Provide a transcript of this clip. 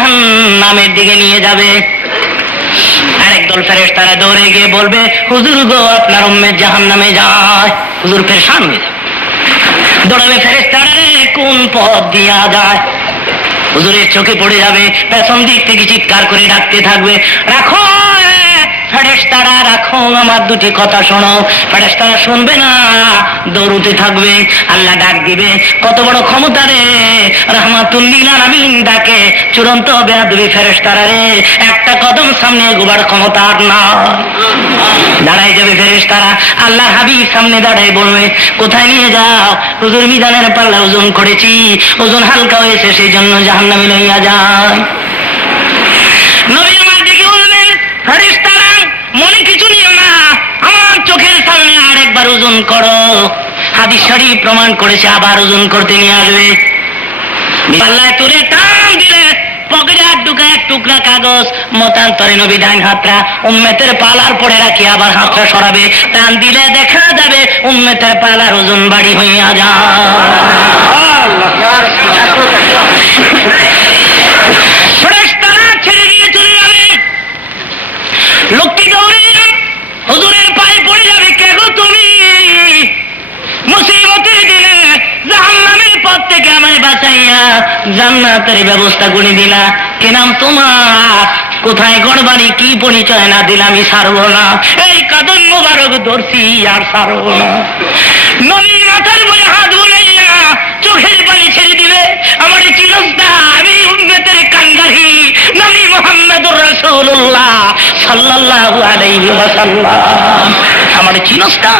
জাহান্নামের দিকে নিয়ে যাবে। আরেকদল ফেরেশতারা দৌড়ে গিয়ে বলবে, হুজুর গো, আপনার উম্মত জাহান্নামে যায়। হুজুর পেরেশান হয়ে যাবে, দৌড়াবে ফেরেশতারা, কোন পথ দিয়া যায়? হুজুরের চোখে পড়ে যাবে, পেছন দিক থেকে চিৎকার করে ডাকতে থাকবে, রাখো ফেরেশতারা রাখো, আমার দুটি কথা শোনো। ফেরেশতারা শুনবে না, দৌড়তে থাকবে। আল্লাহ ডাক দিবে, কত বড় ক্ষমতা রে, রাহমাতুল লিল আলামিন ডাকে, চূড়ান্ত বেয়াদবি ফেরেশতারা রে, একটা কদম সামনে এগোবার ক্ষমতা আর না। দাঁড়াই যাবে ফেরেশতারা, আল্লাহ হাবিব সামনে দাঁড়াই বলবে, কোথায় নিয়ে যাও? হুজুর মিজানের পাল্লা ওজন করেছি, ওজন হালকা হয়েছে, সেই জন্য জাহান্নামে লইয়া যায়। নবী আমার দিকে বলবেন, ফেরেশতারা মনে কিছু নিও না, আমার চোখের সামনে আরেকবার ওজন করো। হাদিস শরীফ প্রমাণ করেছে, আবার ওজন করতে নিয়ে আসবে। পাল্লায় তুলে টান দিলে পকেটে হাত ঢুকায় এক টুকরা কাগজ, মতান্তরে নবী ডান হাতটা উম্মতের পালার পরে রাখি আবার হাতটা সরাবে, টান দিলে দেখা যাবে উম্মতের পালার ওজন বাড়ি হইয়া যায়। ফেরেশতারা ছেড়ে দিয়ে চলে যাবে। লোকটি দৌড়ে হুজুরের পায়ে পড়ে যাবে, কে গো তুমি? মুসিবতের দিনে জাহান্নামের পথ থেকে আমায় বাঁচাইয়া জান্নাতের ব্যবস্থা করে দিলা, কে নাম তোমার? কোথায় গড়বাড়ি, কি পরিচয় না দিলে আমি ছাড়বো না। এই কদম মোবারক ধরছি আর ছাড়বো না। নবী মাথার বলে হাত বুলাইয়া চোখের পানি ছেড়ে দিবে, আমার চিরস্তা, আমি উম্মতের কাঙ্গারি নবী মুহাম্মদুর রাসূলুল্লাহ সাল্লাল্লাহু আলাইহি ওয়াসাল্লাম, আমার চিরস্তা।